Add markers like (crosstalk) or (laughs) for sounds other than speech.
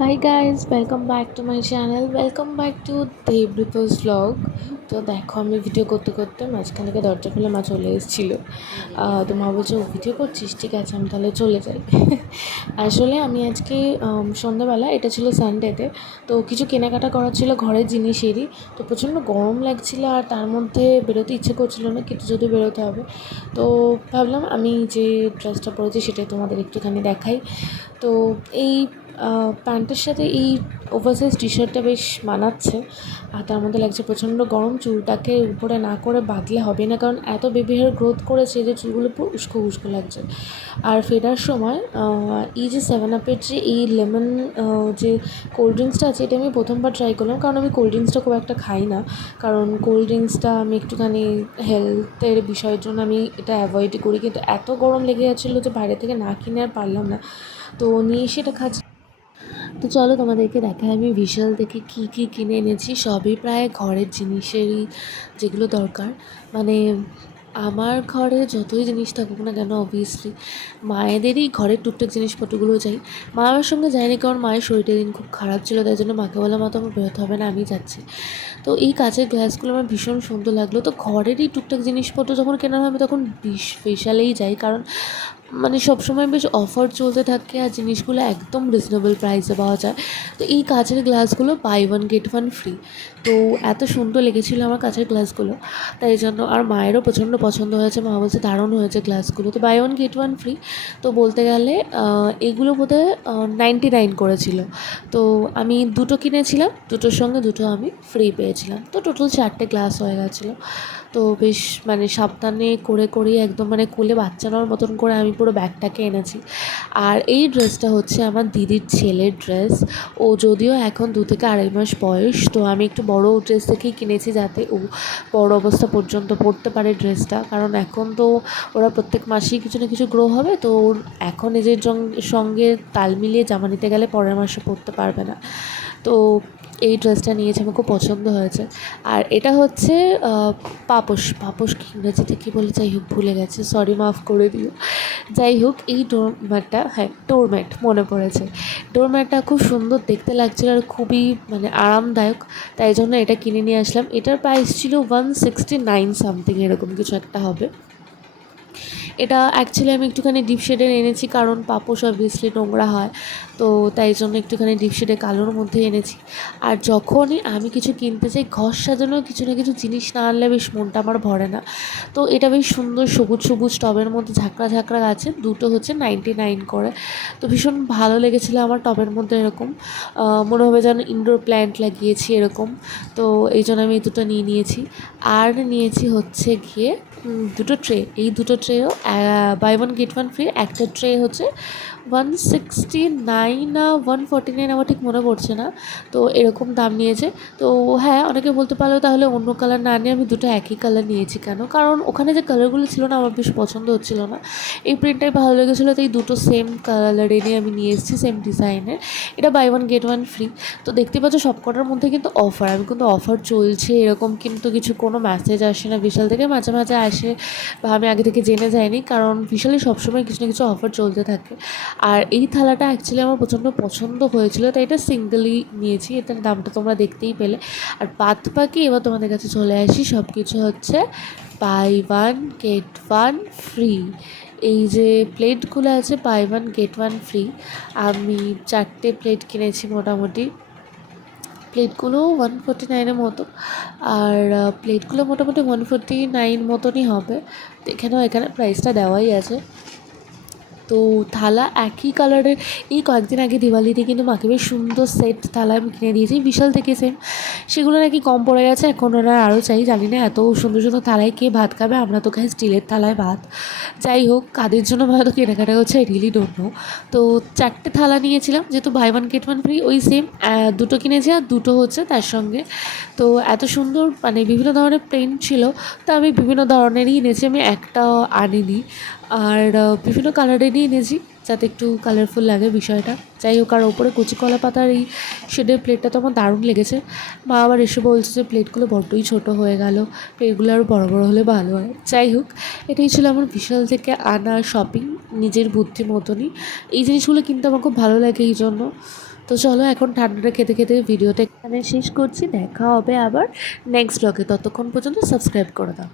Hi guys welcome back to my channel welcome back to Dev repose vlog তো দেখো, আমি video করতে করতে মাঝখান থেকে দরজা খুলে মা চলে এসেছিল। তো মা বলছে, ও ভিডিও করছিস? ঠিক আছে, আমি তাহলে চলে যাই। (laughs) আসলে আমি আজকে সন্ধ্যাবেলা, এটা ছিল সানডেতে তো কিছু কেনাকাটা করার ছিল ঘরের জিনিসেরই। তো প্রচণ্ড গরম লাগছিল আর তার মধ্যে বেরোতে ইচ্ছে করছিল না, কিন্তু যদি বেরোতে হবে। তো ভাবলাম আমি যে ড্রেসটা পরেছি সেটাই তোমাদের একটুখানি দেখাই। তো এই প্যান্টের সাথে এই ওভারসাইজ টি শার্টটা বেশ মানাচ্ছে। আর তার মধ্যে লাগছে প্রচণ্ড গরম, চুলটাকে উপরে না করে বাঁধলে হবে না, কারণ এত বেবি হেয়ার গ্রোথ করেছে যে চুলগুলো পুরো উস্কো উস্কো লাগছে। আর ফেরার সময় এই যে সেভেন আপের যে এই লেমন যে কোল্ড ড্রিঙ্কসটা আছে, এটা আমি প্রথমবার ট্রাই করলাম, কারণ আমি কোল্ড ড্রিঙ্কসটা খুব একটা খাই না। কারণ কোল্ড ড্রিঙ্কসটা আমি একটুখানি হেলথের বিষয়ের জন্য আমি এটা অ্যাভয়েডই করি, কিন্তু এত গরম লেগে যাচ্ছিল যে বাইরে থেকে না কিনে আর পারলাম না। তো নিয়ে এসে এটা খাচ্ছি। তো চলো তোমাদেরকে দেখাই, আমি বিশাল থেকে কী কী কিনে এনেছি। সবই প্রায় ঘরের জিনিসেরই যেগুলো দরকার। মানে আমার ঘরে যতই জিনিস থাকুক না কেন অবভিয়াসলি মায়েদেরই ঘরের টুকটাক জিনিসপত্রগুলো যাই মা আমার সঙ্গে যায়নি কারণ মায়ের শরীরটা দিন খুব খারাপ ছিল, তাই জন্য মাকে বললাম, মা আমার বেরোতে হবে না, আমি যাচ্ছি। তো এই কাঁচের গ্লাসগুলো আমার ভীষণ সুন্দর লাগল। তো ঘরেরই টুকটাক জিনিসপত্র যখন কেনা আমি তখন বিশ বিশালেই যাই। কারণ মানে সবসময় বেশ অফার চলতে থাকে আর জিনিসগুলো একদম রিজনেবল প্রাইসে পাওয়া যায়। তো এই কাঁচের গ্লাসগুলো buy one get one free তো এত সুন্দর লেগেছিলো আমার কাঁচের গ্লাসগুলো তাই জন্য আর মায়েরও প্রচণ্ড পছন্দ হয়েছে। মা বলছে, দারুণ হয়েছে গ্লাসগুলো তো buy one get one free তো বলতে গেলে এগুলো বোধহয় নাইনটি নাইন করেছিল। তো আমি দুটো কিনেছিলাম, দুটোর সঙ্গে দুটো আমি ফ্রি পেয়েছিলাম। তো টোটাল চারটে গ্লাস হয়ে গেছিল। তো বেশ মানে সাবধানে করে করেই একদম মানে কোলে বাচ্চা নেওয়ার মতন করে আমি পুরো ব্যাগটাকে এনেছি। আর এই ড্রেসটা হচ্ছে আমার দিদির ছেলের ড্রেস। ও যদিও এখন দু থেকে আড়াই মাস বয়স, তো আমি একটু বড় ড্রেস থেকেই কিনেছি যাতে ও বড় অবস্থা পর্যন্ত পরতে পারে ড্রেসটা। কারণ এখন তো ওরা প্রত্যেক মাসেই কিছু না কিছু গ্রো হবে, তো ওর এখন নিজের সঙ্গে তাল মিলিয়ে জামা নিতে গেলে পরের মাসে পরতে পারবে না। তো এই ড্রেসটা নিয়েছে আমার খুব পছন্দ হয়েছে। আর এটা হচ্ছে আহ, পাপোশ পাপোশ কি ইংরেজিতে কী বলে যাই হোক ভুলে গেছে সরি মাফ করে দিও। যাই হোক এই ডোরম্যাটটা হ্যাঁ ডোরম্যাট মনে পড়েছে। ডোরম্যাটটা খুব সুন্দর দেখতে লাগছিল আর খুবই মানে আরামদায়ক তাই জন্য এটা কিনে নিয়ে আসলাম। এটার প্রাইস ছিল ওয়ান সিক্সটি নাইন সামথিং এরকম কিছু একটা হবে। এটা অ্যাকচুয়ালি আমি একটুখানি ডিপ শেডের এনেছি কারণ পাপোশ অবভিয়াসলি নোংরা হয়। তো তাই জন্য একটুখানি ডিপ শেডে কালোর মধ্যে এনেছি। আর যখনই আমি কিছু কিনতে চাই ঘর সাজানো কিছু না কিছু জিনিস না আনলে বেশ মনটা আমার ভরে না। তো এটা বেশ সুন্দর সবুজ সবুজ টবের মধ্যে ঝাঁকড়া ঝাঁকড়া গাছে, দুটো হচ্ছে নাইনটি নাইন করে। তো ভীষণ ভালো লেগেছিলো আমার টবের মধ্যে এরকম। মনে হবে যেন ইনডোর প্ল্যান্ট লাগিয়েছি এরকম। তো এই জন্য আমি এই দুটো নিয়ে নিয়েছি। আর নিয়েছি হচ্ছে গিয়ে দুটো ট্রে এই দুটো ট্রেও buy one get one free একটা ট্রে হচ্ছে ওয়ান সিক্সটি নাইন না ওয়ান ফর্টি নাইন আমার ঠিক মনে পড়ছে না। তো এরকম দাম নিয়েছে। তো হ্যাঁ অনেকে বলতে পারল তাহলে অন্য কালার না নিয়ে আমি দুটো একই কালার নিয়েছি কেন? কারণ ওখানে যে কালারগুলো ছিল না, আমার বেশ পছন্দ হচ্ছিল না। এই প্রিন্টটাই ভালো লেগেছিলো তাই দুটো সেম কালারে নিয়ে আমি নিয়ে এসেছি সেম ডিজাইনের এটা buy one get one free তো দেখতে পাচ্ছ সবকটার মধ্যে কিন্তু অফার আমি কিন্তু অফার চলছে, এরকম কিন্তু কিছু কোনো মেসেজ আসে না। বিশাল থেকে মাঝে মাঝে আসে, বা আমি আগে থেকে জেনে যাইনি কারণ বিশালে সবসময় কিছু না কিছু অফার চলতে থাকে। আর এই থালাটা অ্যাকচুয়ালি আমার প্রচণ্ড পছন্দ হয়েছিল তাই এটা সিঙ্গেলই নিয়েছি, এটার দামটা তোমরা দেখতেই পেলে। আর বাদ বাকি এবার তোমাদের কাছে চলে আসি সব কিছু হচ্ছে buy one get one free এই যে প্লেটগুলো আছে buy one get one free আমি চারটে প্লেট কিনেছি মোটামুটি। প্লেটগুলো ওয়ান ফোর্টি নাইনের মতো। আর প্লেটগুলো মোটামুটি ওয়ান ফোর্টি নাইন মতনই হবে। এখানেও এখানে প্রাইসটা দেওয়াই আছে। তো থালা একই কালারের। এই কয়েকদিন আগে দিওয়ালিতে কিন্তু মাকে বেশ সুন্দর সেট থালা আমি কিনে দিয়েছি, বিশাল থেকে সেম সেগুলো নাকি কম পড়ে গেছে, এখন ওরা আরও চাই, জানি না, এত সুন্দর সুন্দর থালায় কে ভাত খাবে, আমরা তো খাই স্টিলের থালায় ভাত। যাই হোক, কাদের জন্য হয়তো কেনাকাটা করছে আই রিয়েলি ডোন্ট নো তো চারটে থালা নিয়েছিলাম, যেহেতু buy one get one free ওই সেম দুটো কিনেছি আর দুটো হচ্ছে তার সঙ্গে। তো এত সুন্দর মানে বিভিন্ন ধরনের প্রিন্ট ছিল, তা আমি বিভিন্ন ধরনেরই এনেছি, আমি একটা আনিনি। আর বিভিন্ন কালারেরই এনেছি যাতে একটু কালারফুল লাগে বিষয়টা। যাই হোক, আর ওপরে কচি কলা পাতার এই শেডের প্লেটটা তো আমার দারুণ লেগেছে। মা আবার এসে বলছে যে প্লেটগুলো বড্ডই ছোট হয়ে গেল প্লেটগুলো আরও বড় বড় হলে ভালো হয়। যাই হোক, এটাই ছিল আমার বিশাল থেকে আনা শপিং নিজের বুদ্ধি মতনই। এই জিনিসগুলো কিনতে আমার খুব ভালো লাগে এই জন্য। তো চলো, এখন ঠান্ডাটা খেতে খেতে ভিডিওটা এখানে শেষ করছি। দেখা হবে আবার নেক্সট ব্লগে ততক্ষণ পর্যন্ত সাবস্ক্রাইব করে দাও।